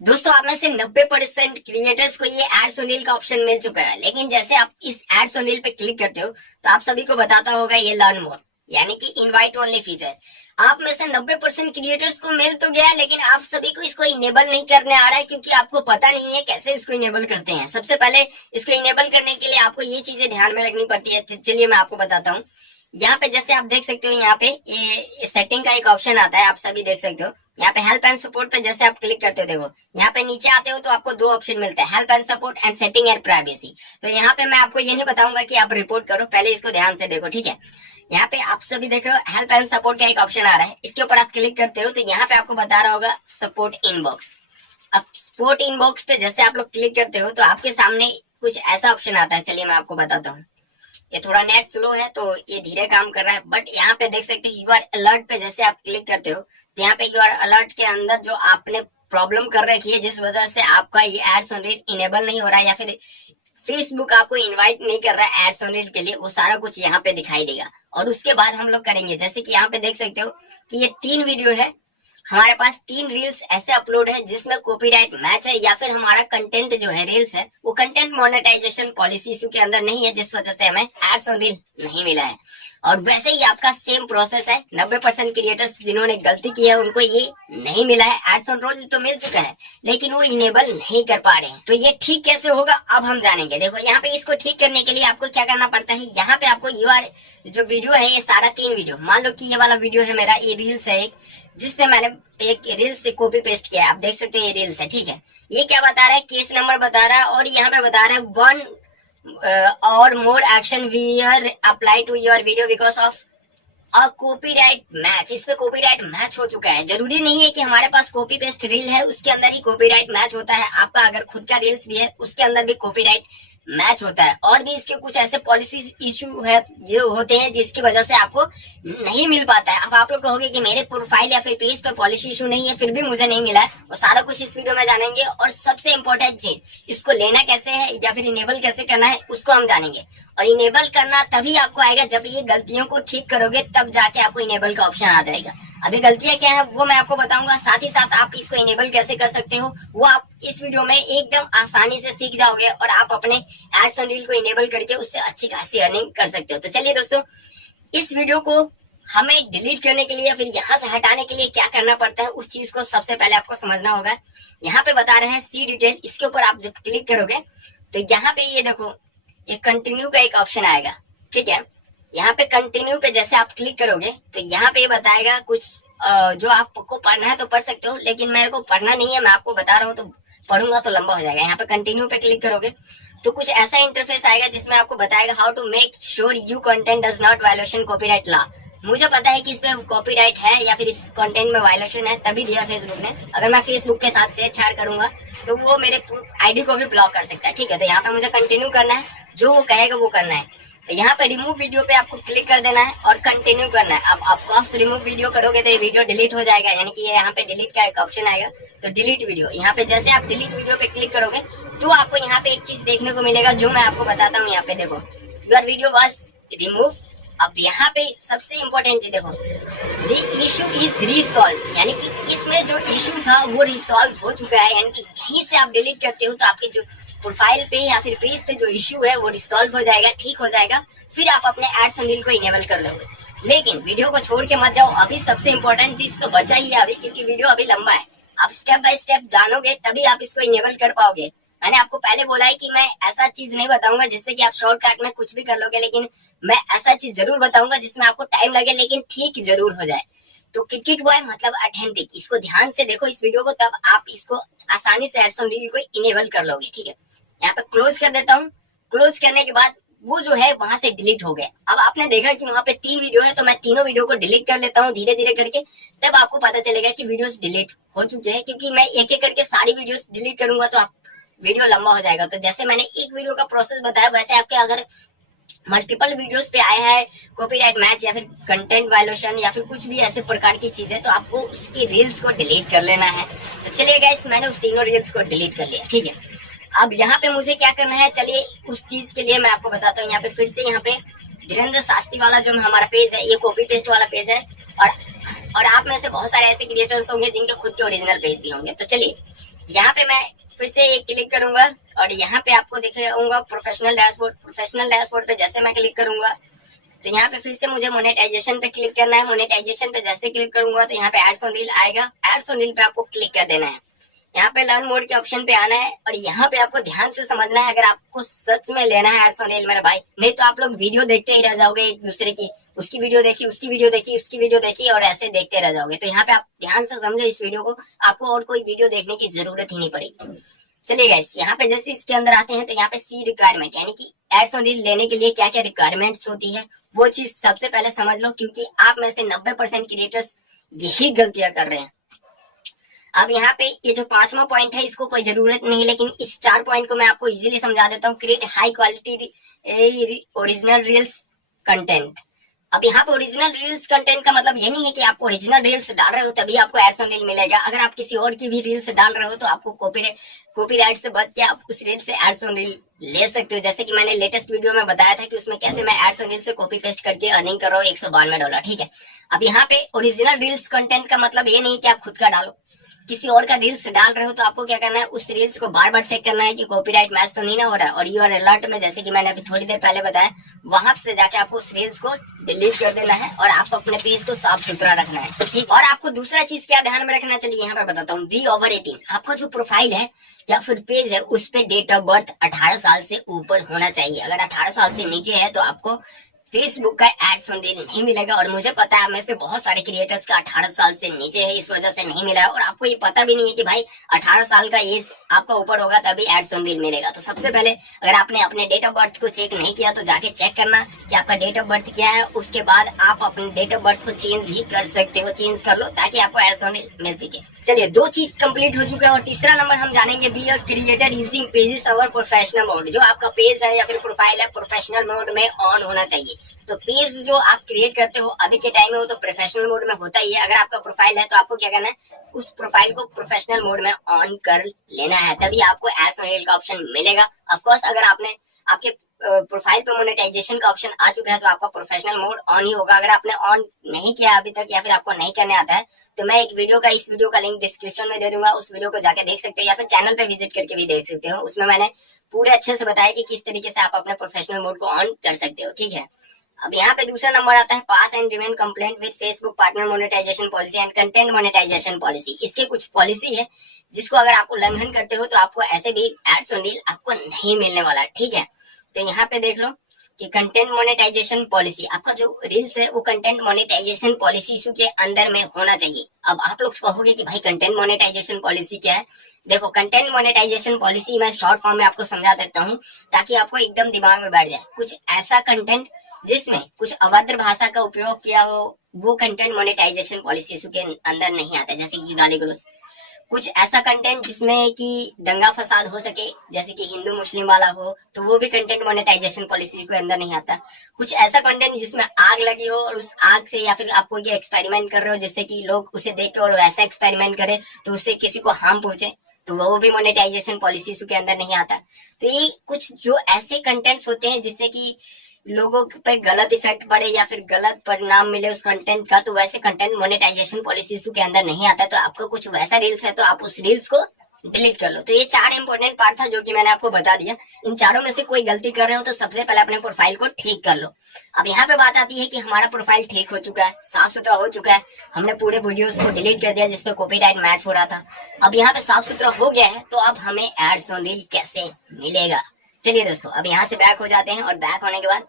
दोस्तों आप में से 90% क्रिएटर्स को ये एड्स ओन रील का ऑप्शन मिल चुका है, लेकिन जैसे आप इस एड्स ओन रील पे क्लिक करते हो तो आप सभी को बताता होगा ये लर्न मोर यानी कि इनवाइट ओनली फीचर। आप में से 90% क्रिएटर्स को मिल तो गया, लेकिन आप सभी को इसको इनेबल नहीं करने आ रहा है क्योंकि आपको पता नहीं है कैसे इसको इनेबल करते हैं। सबसे पहले इसको इनेबल करने के लिए आपको ये चीजें ध्यान में रखनी पड़ती है। चलिए मैं आपको बताता हूँ। यहाँ पे जैसे आप देख सकते हो, यहाँ पे ये सेटिंग का एक ऑप्शन आता है, आप सभी देख सकते हो। यहाँ पे हेल्प एंड सपोर्ट पे जैसे आप क्लिक करते हो, देखो यहाँ पे नीचे आते हो तो आपको दो ऑप्शन मिलता है, help and support and setting and privacy. तो यहाँ पे मैं आपको ये नहीं बताऊंगा कि आप रिपोर्ट करो, पहले इसको ध्यान से देखो, ठीक है। यहाँ पे आप सभी देख रहे हो हेल्प एंड सपोर्ट का एक ऑप्शन आ रहा है, इसके ऊपर आप क्लिक करते हो तो यहाँ पे आपको बता रहा होगा सपोर्ट इनबॉक्स। अब सपोर्ट इनबॉक्स पे जैसे आप लोग क्लिक करते हो तो आपके सामने कुछ ऐसा ऑप्शन आता है। चलिए मैं आपको बताता हूँ। ये थोड़ा नेट स्लो है तो ये धीरे काम कर रहा है, बट यहाँ पे देख सकते हैं यू आर अलर्ट पे जैसे आप क्लिक करते हो तो यहाँ पे यू आर अलर्ट के अंदर जो आपने प्रॉब्लम कर रखी है, जिस वजह से आपका ये एड्स ऑन रील इनेबल नहीं हो रहा है या फिर फेसबुक आपको इनवाइट नहीं कर रहा है एड्स ऑन रील के लिए, वो सारा कुछ यहाँ पे दिखाई देगा। और उसके बाद हम लोग करेंगे, जैसे कि यहाँ पे देख सकते हो कि ये 3 वीडियो है, हमारे पास 3 रील्स ऐसे अपलोड है जिसमें कॉपीराइट मैच है या फिर हमारा कंटेंट जो है रील्स है वो कंटेंट मोनेटाइजेशन पॉलिसी इशू के अंदर नहीं है, जिस वजह से हमें एड्स ऑन रील नहीं मिला है। और वैसे ही आपका सेम प्रोसेस है, 90% क्रिएटर्स जिन्होंने गलती की है उनको ये नहीं मिला है। एड्स ऑन रील तो मिल चुका है लेकिन वो इनेबल नहीं कर पा रहे हैं, तो ये ठीक कैसे होगा अब हम जानेंगे। देखो यहाँ पे इसको ठीक करने के लिए आपको क्या करना पड़ता है, यहाँ पे आपको जो वीडियो है ये सारा 3 वीडियो, मान लो कि ये वाला वीडियो है मेरा, ये रील्स है एक जिसपे मैंने एक रील्स से कॉपी पेस्ट किया है, आप देख सकते हैं ये रील्स है, ठीक है। ये क्या बता रहा है, केस नंबर बता रहा है और यहाँ पे बता रहा है 1 और more action we are apply to your video because of a copyright match. इस पे कॉपीराइट मैच हो चुका है। जरूरी नहीं है कि हमारे पास कॉपी पेस्ट रील है उसके अंदर ही कॉपीराइट मैच होता है, आपका अगर खुद का रील्स भी है उसके अंदर भी कॉपीराइट मैच होता है। और भी इसके कुछ ऐसे पॉलिसी इशू है जो होते हैं जिसकी वजह से आपको नहीं मिल पाता है। अब आप लोग कहोगे कि मेरे प्रोफाइल या फिर पेज पे पॉलिसी इशू नहीं है फिर भी मुझे नहीं मिला है, वो सारा कुछ इस वीडियो में जानेंगे। और सबसे इम्पोर्टेंट चीज, इसको लेना कैसे है या फिर इनेबल कैसे करना है उसको हम जानेंगे। और इनेबल करना तभी आपको आएगा जब ये गलतियों को ठीक करोगे, तब जाके आपको इनेबल का ऑप्शन आ जाएगा। अभी गलतियां क्या है वो मैं आपको बताऊंगा, साथ ही साथ आप इसको इनेबल कैसे कर सकते हो वो आप इस वीडियो में एकदम आसानी से सीख जाओगे और आप अपने एड्स ऑन रील को इनेबल करके उससे अच्छी खासी अर्निंग कर सकते हो। तो चलिए दोस्तों, इस वीडियो को हमें डिलीट करने के लिए या फिर यहाँ से हटाने के लिए क्या करना पड़ता है उस चीज को सबसे पहले आपको समझना होगा। यहाँ पे बता रहे हैं सी डिटेल, इसके ऊपर आप जब क्लिक करोगे तो यहाँ पे ये देखो ये कंटिन्यू का एक ऑप्शन आएगा, ठीक है। यहाँ पे कंटिन्यू पे जैसे आप क्लिक करोगे तो यहाँ पे बताएगा कुछ जो आपको पढ़ना है तो पढ़ सकते हो, लेकिन मेरे को पढ़ना नहीं है, मैं आपको बता रहा हूँ तो पढ़ूंगा तो लंबा हो जाएगा। यहाँ पे कंटिन्यू पे क्लिक करोगे तो कुछ ऐसा इंटरफेस आएगा जिसमें आपको बताएगा how to make sure you content does not violation copyright law. मुझे पता है कि इसमें कॉपीराइट है या फिर इस कंटेंट में वायलेशन है, तभी दिया फेसबुक ने। अगर मैं फेसबुक के साथ छेड़छाड़ करूंगा तो वो मेरे आईडी को भी ब्लॉक कर सकता है, ठीक है। तो यहाँ पे मुझे कंटिन्यू करना है, जो वो कहेगा वो करना है। तो यहाँ पे रिमूव वीडियो पे आपको क्लिक कर देना है और कंटिन्यू करना है। अब आपको रिमूव वीडियो करोगे तो ये वीडियो डिलीट हो जाएगा, यानी कि यहाँ पे डिलीट का एक ऑप्शन आएगा, तो डिलीट वीडियो। यहाँ पे जैसे आप डिलीट वीडियो पे क्लिक करोगे तो आपको यहाँ पे एक चीज देखने को मिलेगा जो मैं आपको बताता हूँ। यहाँ पे देखो योर वीडियो वाज रिमूव। अब यहाँ पे सबसे इम्पोर्टेंट चीज देखो, द इशू इज रिसॉल्व, यानी कि इसमें जो इशू था वो रिसॉल्व हो चुका है। यानी कि यहीं से आप डिलीट करते हो तो आपके जो प्रोफाइल पे या फिर पेज पे जो इशू है वो रिसॉल्व हो जाएगा, ठीक हो जाएगा, फिर आप अपने एड्स ऑन रील को इनेबल कर लोगे। लेकिन वीडियो को छोड़ के मत जाओ, अभी सबसे इम्पोर्टेंट चीज तो बचा ही है अभी, क्योंकि वीडियो अभी लंबा है। आप स्टेप बाय स्टेप जानोगे तभी आप इसको इनेबल कर पाओगे। मैंने आपको पहले बोला है कि मैं ऐसा चीज नहीं बताऊंगा जिससे कि आप शॉर्टकट में कुछ भी कर लोगे, लेकिन मैं ऐसा चीज जरूर बताऊंगा जिसमें आपको टाइम लगे लेकिन ठीक जरूर हो जाए। तो क्रिकेट बॉय मतलब ऑथेंटिक, इसको ध्यान से देखो इस वीडियो को, तब आप इसको आसानी से एड्स ऑन रील को इनेबल कर लोगे, ठीक है। यहाँ पे क्लोज कर देता हूँ। क्लोज करने के बाद वो जो है वहां से डिलीट हो गया। अब आपने देखा कि वहां पे 3 वीडियो है, तो मैं तीनों वीडियो को डिलीट कर लेता हूँ धीरे धीरे करके, तब आपको पता चलेगा कि वीडियोस डिलीट हो चुके हैं। क्योंकि मैं एक एक करके सारी वीडियोस डिलीट करूंगा तो आप वीडियो लंबा हो जाएगा। तो जैसे मैंने एक वीडियो का प्रोसेस बताया, वैसे आपके अगर मल्टीपल वीडियोस पे आए हैं कॉपीराइट मैच या फिर कंटेंट वायलेशन या फिर कुछ भी ऐसे प्रकार की चीजें, तो आपको उसकी रील्स को डिलीट कर लेना है। तो चलिए गाइस, मैंने उस तीनों रील्स को डिलीट कर लिया, ठीक है। अब यहाँ पे मुझे क्या करना है, चलिए उस चीज के लिए मैं आपको बताता हूँ। यहाँ पे फिर से यहाँ पे धीरेन्द्र शास्त्री वाला जो हमारा पेज है, ये कॉपी पेस्ट वाला पेज है। और आप में से बहुत सारे ऐसे क्रिएटर्स होंगे जिनके खुद के ओरिजिनल पेज भी होंगे। तो चलिए यहाँ पे मैं फिर से एक क्लिक करूंगा और यहाँ पे आपको दिखाऊंगा प्रोफेशनल डैशबोर्ड। प्रोफेशनल डैशबोर्ड पे जैसे मैं क्लिक करूंगा तो यहाँ पे फिर से मुझे मोनेटाइजेशन पे क्लिक करना है। मोनेटाइजेशन पे जैसे क्लिक करूंगा तो यहाँ पे एड्स ऑन रील आएगा। एड्स ऑन रील पे आपको क्लिक कर देना है। यहाँ पे लर्न मोड के ऑप्शन पे आना है और यहाँ पे आपको ध्यान से समझना है, अगर आपको सच में लेना है एड्स ऑन रील मेरे भाई, नहीं तो आप लोग वीडियो देखते ही रह जाओगे एक दूसरे की, उसकी वीडियो देखी, उसकी वीडियो देखी, उसकी वीडियो देखी और ऐसे देखते रह जाओगे। तो यहाँ पे आप ध्यान से समझो इस वीडियो को, आपको और कोई वीडियो देखने की जरूरत ही नहीं पड़ेगी। चलिए गाइस, यहाँ पे जैसे इसके अंदर आते हैं तो यहाँ पे सी रिक्वायरमेंट, यानी कि एड्स ऑन रील लेने के लिए क्या क्या रिक्वायरमेंट्स होती है वो चीज सबसे पहले समझ लो, क्योंकि आप में से 90% क्रिएटर्स यही गलतियां कर रहे हैं। अब यहाँ पे ये जो 5वां पॉइंट है इसको कोई जरूरत नहीं, लेकिन इस 4 पॉइंट को मैं आपको इजीली समझा देता हूँ। Create high quality original reels content. अब यहाँ पे ओरिजिनल रील्स कंटेंट का मतलब ये नहीं है कि आप ओरिजिनल रील्स डाल रहे हो तभी आपको एड्स ऑन रील मिलेगा। अगर आप किसी और की भी रील्स डाल रहे हो तो आपको कॉपीराइट से बच के आप उस रील से एड्स ऑन रील ले सकते हो। जैसे कि मैंने लेटेस्ट वीडियो में बताया था कि उसमें कैसे मैं एड्स ऑन रील से कॉपी पेस्ट करके अर्निंग कर रहा हूँ $192। ठीक है, अब यहाँ पे ओरिजिनल रील्स कंटेंट का मतलब ये नहीं कि आप खुद का डालो, किसी और का रील्स डाल रहे हो तो आपको क्या करना है, उस रील्स को बार बार चेक करना है कि कॉपीराइट मैच तो नहीं ना हो रहा है। और यूआर अलर्ट में, जैसे कि मैंने अभी थोड़ी देर पहले बताया, वहां से जाके आपको उस रील्स को डिलीट कर देना है और आपको अपने पेज को साफ सुथरा रखना है। ठीक, और आपको दूसरा चीज क्या ध्यान में रखना, चलिए यहाँ पे बताता हूँ। बी ओवर 18, आपका जो प्रोफाइल है या फिर पेज है उस पे डेट ऑफ बर्थ 18 साल से ऊपर होना चाहिए। अगर 18 साल से नीचे है तो आपको फेसबुक का एड्स ऑन रील नहीं मिलेगा। और मुझे पता है में से बहुत सारे क्रिएटर्स का 18 साल से नीचे है, इस वजह से नहीं मिला है। और आपको ये पता भी नहीं है कि भाई 18 साल का एज आपका ऊपर होगा तभी एड्स ऑन रील मिलेगा। तो सबसे पहले अगर आपने अपने डेट ऑफ बर्थ को चेक नहीं किया तो जाके चेक करना कि आपका डेट ऑफ बर्थ क्या है। उसके बाद आप अपने डेट ऑफ बर्थ को चेंज भी कर सकते हो, चेंज कर लो ताकि आपको एड्स ऑन रील मिल सके। चलिए, 2 चीज कंप्लीट हो चुका है और तीसरा नंबर हम जानेंगे, be a creator using pages our professional mode. जो आपका पेज है या फिर प्रोफाइल है प्रोफेशनल मोड में ऑन होना चाहिए। तो पेज जो आप क्रिएट करते हो अभी के टाइम में वो तो प्रोफेशनल मोड में होता ही है। अगर आपका प्रोफाइल है तो आपको क्या करना है, उस प्रोफाइल को प्रोफेशनल मोड में ऑन कर लेना है, तभी आपको एड्स ऑन रील का ऑप्शन मिलेगा। ऑफ कोर्स अगर आपके प्रोफाइल पे मोनेटाइजेशन का ऑप्शन आ चुका है तो आपका प्रोफेशनल मोड ऑन ही होगा। अगर आपने ऑन नहीं किया अभी तक या फिर आपको नहीं करने आता है तो मैं इस वीडियो का लिंक डिस्क्रिप्शन में दे दूंगा, उस वीडियो को जाके देख सकते हो या फिर चैनल पे विजिट करके भी देख सकते हो। उसमें मैंने पूरे अच्छे से बताया कि किस तरीके से आप अपने प्रोफेशनल मोड को ऑन कर सकते हो। ठीक है, अब यहाँ पे दूसरा नंबर आता है, pass and remain complaint with Facebook partner monetization policy and content monetization policy. इसके कुछ पॉलिसी है जिसको अगर आप उल्लंघन करते हो तो आपको ऐसे भी एड्स ऑन रील आपको नहीं मिलने वाला। ठीक है, तो यहाँ पे देख लो कि कंटेंट मोनेटाइजेशन पॉलिसी, आपका जो रील्स है वो कंटेंट मोनेटाइजेशन पॉलिसी इशू के अंदर में होना चाहिए। अब आप लोग कहोगे कि भाई कंटेंट मोनेटाइजेशन पॉलिसी क्या है। देखो, कंटेंट मोनेटाइजेशन पॉलिसी मैं शॉर्ट फॉर्म में आपको समझा देता हूँ ताकि आपको एकदम दिमाग में बैठ जाए। कुछ ऐसा कंटेंट जिसमें कुछ अभद्र भाषा का उपयोग किया हो वो कंटेंट मोनेटाइजेशन पॉलिसी इशू के अंदर नहीं आता, जैसे कि गाली गलौज। कुछ ऐसा कंटेंट जिसमें कि दंगा फसाद हो सके, जैसे कि हिंदू मुस्लिम वाला हो, तो वो भी कंटेंट मोनेटाइजेशन पॉलिसी के अंदर नहीं आता। कुछ ऐसा कंटेंट जिसमें आग लगी हो और उस आग से या फिर आप कोई एक्सपेरिमेंट कर रहे हो जिससे कि लोग उसे देख के और वैसा एक्सपेरिमेंट करे तो उससे किसी को हार्म पहुंचे, तो वो भी मोनेटाइजेशन पॉलिसी के अंदर नहीं आता। तो ये कुछ जो ऐसे कंटेंट्स होते हैं जिससे कि लोगों पे गलत इफेक्ट पड़े या फिर गलत परिणाम मिले उस कंटेंट का, तो वैसे कंटेंट मोनेटाइजेशन पॉलिसी के अंदर नहीं आता। तो आपका कुछ वैसा रील्स है तो आप उस रील्स को डिलीट कर लो। तो ये 4 इंपॉर्टेंट पार्ट था जो कि मैंने आपको बता दिया। इन चारों में से कोई गलती कर रहे हो तो सबसे पहले अपने प्रोफाइल को ठीक कर लो। अब यहाँ पे बात आती है कि हमारा प्रोफाइल ठीक हो चुका है, साफ सुथरा हो चुका है, हमने पूरे वीडियोस को डिलीट कर दिया जिसपे कॉपीराइट मैच हो रहा था। अब यहाँ पे साफ सुथरा हो गया है तो अब हमें एड्स ऑन रील कैसे मिलेगा। चलिए दोस्तों, अब यहाँ से बैक हो जाते हैं और बैक होने के बाद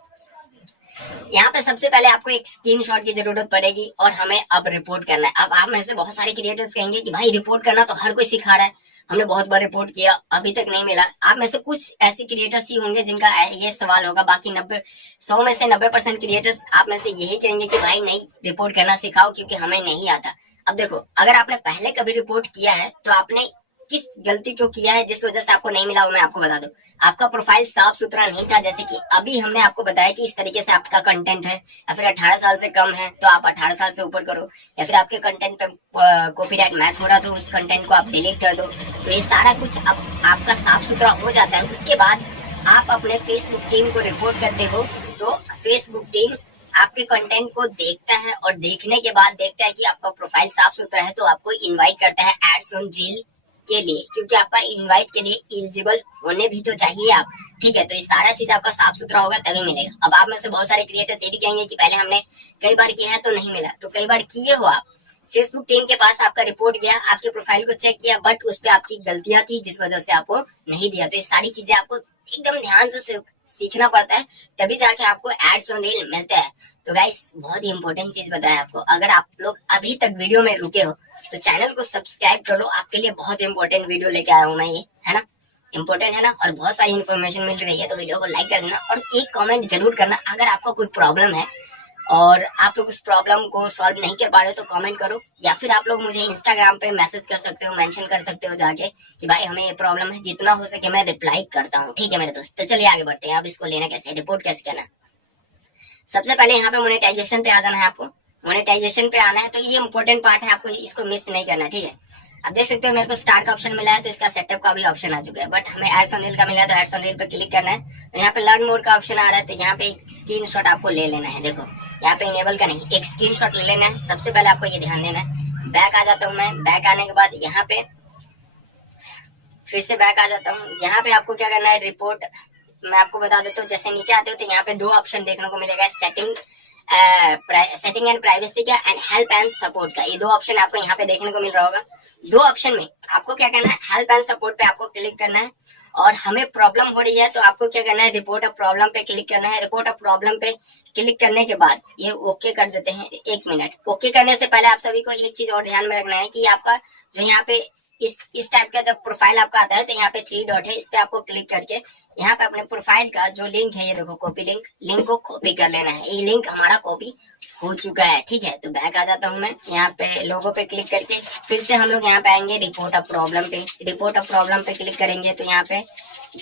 यहाँ पे सबसे पहले आपको एक स्क्रीनशॉट की जरूरत पड़ेगी और हमें अब रिपोर्ट करना है। अब आप में से बहुत सारे क्रिएटर्स कहेंगे कि भाई रिपोर्ट करना तो हर कोई सिखा रहा है, हमने बहुत बार रिपोर्ट किया अभी तक नहीं मिला। आप में से कुछ ऐसे क्रिएटर्स ही होंगे जिनका ये सवाल होगा, बाकी 100 में से 90% क्रिएटर्स आप में से यही कहेंगे कि भाई नहीं, रिपोर्ट करना सिखाओ क्योंकि हमें नहीं आता। अब देखो, अगर आपने पहले कभी रिपोर्ट किया है तो आपने किस गलती को किया है जिस वजह से आपको नहीं मिला वो मैं आपको बता दूं। आपका प्रोफाइल साफ सुथरा नहीं था, जैसे कि अभी हमने आपको बताया कि इस तरीके से आपका कंटेंट है, या फिर 18 साल से कम है तो आप 18 साल से ऊपर करो, या फिर आपके कंटेंट पे कॉपीराइट मैच हो रहा तो उस कंटेंट को आप डिलीट कर दो। तो ये सारा कुछ आपका साफ सुथरा हो जाता है। उसके बाद आप अपने फेसबुक टीम को रिपोर्ट करते हो तो फेसबुक टीम आपके कंटेंट को देखता है और देखने के बाद देखता है कि आपका प्रोफाइल साफ सुथरा है तो आपको इनवाइट करता है एड्स ऑन रील के लिए, क्योंकि आपका इनवाइट के लिए एलिजिबल होने भी तो चाहिए आप। ठीक है, तो ये सारा चीज आपका साफ सुथरा होगा तभी मिलेगा। अब आप में से बहुत सारे क्रिएटर्स ये भी कहेंगे कि पहले हमने कई बार किया है तो नहीं मिला, तो कई बार किए हो आप, फेसबुक टीम के पास आपका रिपोर्ट गया, आपके प्रोफाइल को चेक किया, बट उस पर आपकी गलतियां थी जिस वजह से आपको नहीं दिया। तो ये सारी चीजें आपको एकदम ध्यान से सीखना पड़ता है, तभी जाके आपको एड्स ऑन रील मिलते हैं। तो गाइस बहुत ही इंपॉर्टेंट चीज बताया आपको, अगर आप लोग अभी तक वीडियो में रुके हो तो चैनल को सब्सक्राइब कर लो, आपके लिए बहुत इंपॉर्टेंट वीडियो लेके आया हूँ मैं, ये है ना, इंपॉर्टेंट है ना, और बहुत सारी इन्फॉर्मेशन मिल रही है। तो वीडियो को लाइक कर देना और एक कमेंट जरूर करना अगर आपका कोई प्रॉब्लम है और आप लोग उस प्रॉब्लम को सॉल्व नहीं कर पा रहे हो तो कमेंट करो, या फिर आप लोग मुझे इंस्टाग्राम पे मैसेज कर सकते हो, मेंशन कर सकते हो जाके कि भाई हमें ये प्रॉब्लम है, जितना हो सके मैं रिप्लाई करता हूँ। ठीक है मेरे दोस्त, तो चलिए आगे बढ़ते हैं। अब इसको लेना कैसे, रिपोर्ट कैसे करना। सबसे पहले यहाँ पे मोनेटाइजेशन पे आ जाना है आपको। मोनेटाइजेशन पे आना है तो ये इंपॉर्टेंट पार्ट है, आपको इसको मिस नहीं करना। ठीक है, अब देख सकते हो मेरे को स्टार्ट का ऑप्शन मिला है, तो इसका सेटअप का भी ऑप्शन आ चुका है, बट हमें एड्स ऑन रील का मिला है तो एड्स ऑन रील पे क्लिक करना है। यहाँ पे लर्न मोड का ऑप्शन आ रहा है, तो यहाँ पे स्क्रीनशॉट आपको ले लेना है। देखो यहाँ पे इनेबल का नहीं, एक स्क्रीनशॉट ले लेना है। सबसे पहले आपको ये ध्यान देना है। बैक आ जाता हूँ मैं, बैक आने के बाद यहाँ पे फिर से बैक आ जाता हूँ। यहाँ पे आपको क्या करना है, रिपोर्ट मैं आपको बता देता हूँ। जैसे नीचे आते हो तो यहाँ पे दो ऑप्शन देखने को मिलेगा, सेटिंग एंड प्राइवेसी का एंड हेल्प एंड सपोर्ट का। ये दो ऑप्शन आपको यहाँ पे देखने को मिल रहा होगा। दो ऑप्शन में आपको क्या करना है, हेल्प एंड सपोर्ट पे आपको क्लिक करना है, और हमें प्रॉब्लम हो रही है तो आपको क्या करना है, रिपोर्ट ऑफ प्रॉब्लम पे क्लिक करना है। रिपोर्ट ऑफ प्रॉब्लम पे क्लिक करने के बाद ये ओके कर देते हैं। 1 मिनट, ओके करने से पहले आप सभी को एक चीज और ध्यान में रखना है कि आपका जो यहाँ पे इस टाइप का जब प्रोफाइल आपका आता है तो यहाँ पे 3 डॉट है, इस पे आपको क्लिक करके यहाँ पे अपने प्रोफाइल का जो लिंक है, ये देखो कॉपी लिंक को कॉपी कर लेना है। ये लिंक हमारा कॉपी हो चुका है। ठीक है, तो बैक आ जाता हूँ मैं, यहाँ पे लोगो पे क्लिक करके फिर से हम लोग यहाँ पे आएंगे रिपोर्ट ऑफ प्रॉब्लम पे। रिपोर्ट ऑफ प्रॉब्लम पे क्लिक करेंगे तो यहाँ पे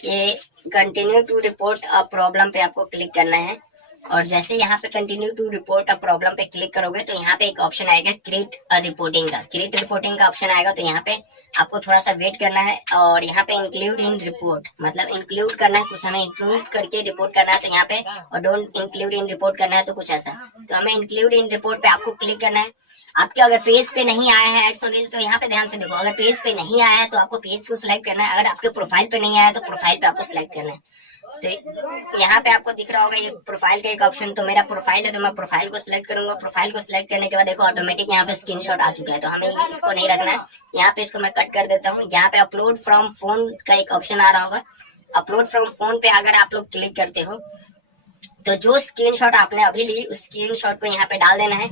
ये continue to report a problem पे आपको क्लिक करना है, और जैसे यहाँ पे continue to report a problem पे क्लिक करोगे तो यहाँ पे एक ऑप्शन आएगा क्रिएट अ रिपोर्टिंग का। क्रिएट रिपोर्टिंग का ऑप्शन आएगा, तो यहाँ पे आपको थोड़ा सा वेट करना है, और यहाँ पे इंक्लूड इन रिपोर्ट मतलब इंक्लूड करना है, कुछ हमें इंक्लूड करके रिपोर्ट करना है तो यहाँ पे, और डोंट इंक्लूड इन रिपोर्ट करना है तो कुछ ऐसा। तो हमें इंक्लूड इन रिपोर्ट पे आपको क्लिक करना है। आपके अगर पेज पे नहीं आया है एड्स ऑन रील, तो यहाँ पे ध्यान से देखो, अगर पेज पे नहीं आया है तो आपको पेज को सिलेक्ट करना है, अगर आपके प्रोफाइल पे नहीं आया है तो प्रोफाइल पे आपको सिलेक्ट करना है। तो यहाँ पे आपको दिख रहा होगा ये प्रोफाइल का एक ऑप्शन, तो मेरा प्रोफाइल है तो मैं प्रोफाइल को सिलेक्ट करूंगा। प्रोफाइल को सिलेक्ट करने के बाद देखो ऑटोमेटिक यहाँ पे स्क्रीनशॉट आ चुका है, तो हमें इसको नहीं रखना है। यहाँ पे इसको मैं कट कर देता हूँ। यहाँ पे अपलोड फ्रॉम फोन का एक ऑप्शन आ रहा होगा, अपलोड फ्रॉम फोन पे अगर आप लोग क्लिक करते हो तो जो स्क्रीनशॉट आपने अभी ली उस स्क्रीनशॉट को यहाँ पे डाल देना है।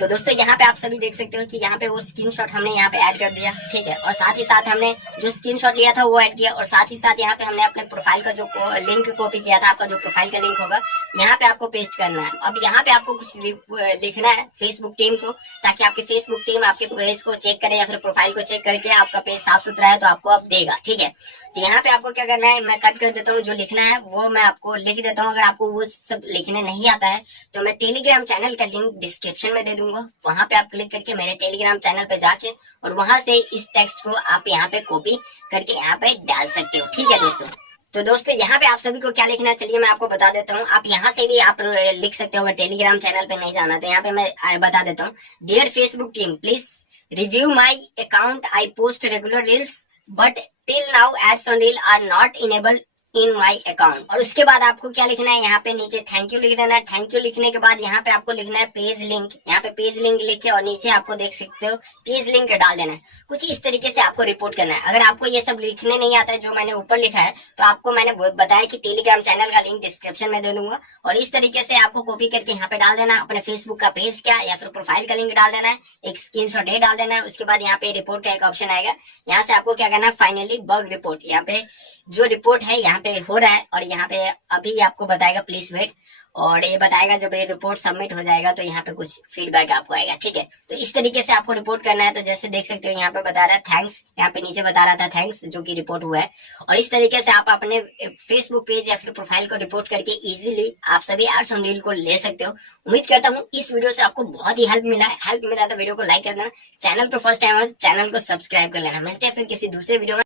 तो दोस्तों यहाँ पे आप सभी देख सकते हो कि यहाँ पे वो स्क्रीनशॉट हमने यहाँ पे ऐड कर दिया। ठीक है, और साथ ही साथ हमने जो स्क्रीनशॉट लिया था वो ऐड किया, और साथ ही साथ यहाँ पे हमने अपने प्रोफाइल का जो लिंक कॉपी किया था, आपका जो प्रोफाइल का लिंक होगा यहाँ पे आपको पेस्ट करना है। अब यहाँ पे आपको कुछ लिखना है फेसबुक टीम को, ताकि आपकी फेसबुक टीम आपके पेज को चेक करे या फिर प्रोफाइल को चेक करके आपका पेज साफ सुथरा है तो आपको अब देगा। ठीक है, तो यहाँ पे आपको क्या करना है, मैं कट कर देता हूँ, जो लिखना है वो मैं आपको लिख देता हूँ। अगर आपको वो सब लिखने नहीं आता है तो मैं टेलीग्राम चैनल का लिंक डिस्क्रिप्शन में दे दूंगा, वहां पे आप क्लिक करके मेरे टेलीग्राम चैनल पे जाके और वहां से इस टेक्स्ट को आप यहाँ पे कॉपी करके यहाँ पे डाल सकते हो। ठीक है दोस्तों, तो दोस्तों यहाँ पे आप सभी को क्या लिखना है चलिए मैं आपको बता देता हूँ। आप यहाँ से भी आप लिख सकते हो, अगर टेलीग्राम चैनल पे नहीं जाना तो यहाँ पे मैं बता देता हूँ। Dear Facebook team, please review my account, I post regular reels but till now ads on reel are not enable in my account. और उसके बाद आपको क्या लिखना है, यहाँ पे नीचे थैंक यू लिख देना है। थैंक यू लिखने के बाद यहाँ पे आपको लिखना है पेज लिंक, यहाँ पे पेज लिंक लिखे और नीचे आपको देख सकते हो पेज लिंक डाल देना है। कुछ इस तरीके से आपको रिपोर्ट करना है। अगर आपको ये सब लिखने नहीं आता है जो मैंने ऊपर लिखा है, तो आपको मैंने बताया कि टेलीग्राम चैनल का लिंक डिस्क्रिप्शन में दे दूंगा, और इस तरीके से आपको कॉपी करके यहाँ पे डाल देना, अपने फेसबुक का पेज क्या या फिर प्रोफाइल का लिंक डाल देना है, एक स्क्रीनशॉट ये डाल देना है। उसके बाद यहाँ पे रिपोर्ट का एक ऑप्शन आएगा, यहाँ से आपको क्या करना है, फाइनली बग रिपोर्ट, यहाँ पे जो रिपोर्ट है यहाँ पे हो रहा है, और यहाँ पे अभी आपको बताएगा प्लीज वेट, और ये बताएगा जब ये रिपोर्ट सबमिट हो जाएगा तो यहाँ पे कुछ फीडबैक आपको आएगा। ठीक है, तो इस तरीके से आपको रिपोर्ट करना है। तो जैसे देख सकते हो यहाँ पे बता रहा है थैंक्स, यहाँ पे नीचे बता रहा था थैंक्स, जो कि रिपोर्ट हुआ है। और इस तरीके से आप अपने फेसबुक पेज या फिर प्रोफाइल को रिपोर्ट करके इजीली आप सभी एड्स ऑन रील को ले सकते हो। उम्मीद करता हूँ इस वीडियो से आपको बहुत ही हेल्प मिला तो वीडियो को लाइक कर देना, चैनल पर फर्स्ट टाइम हो तो चैनल को सब्सक्राइब कर लेना। मिलते हैं फिर किसी दूसरे वीडियो में।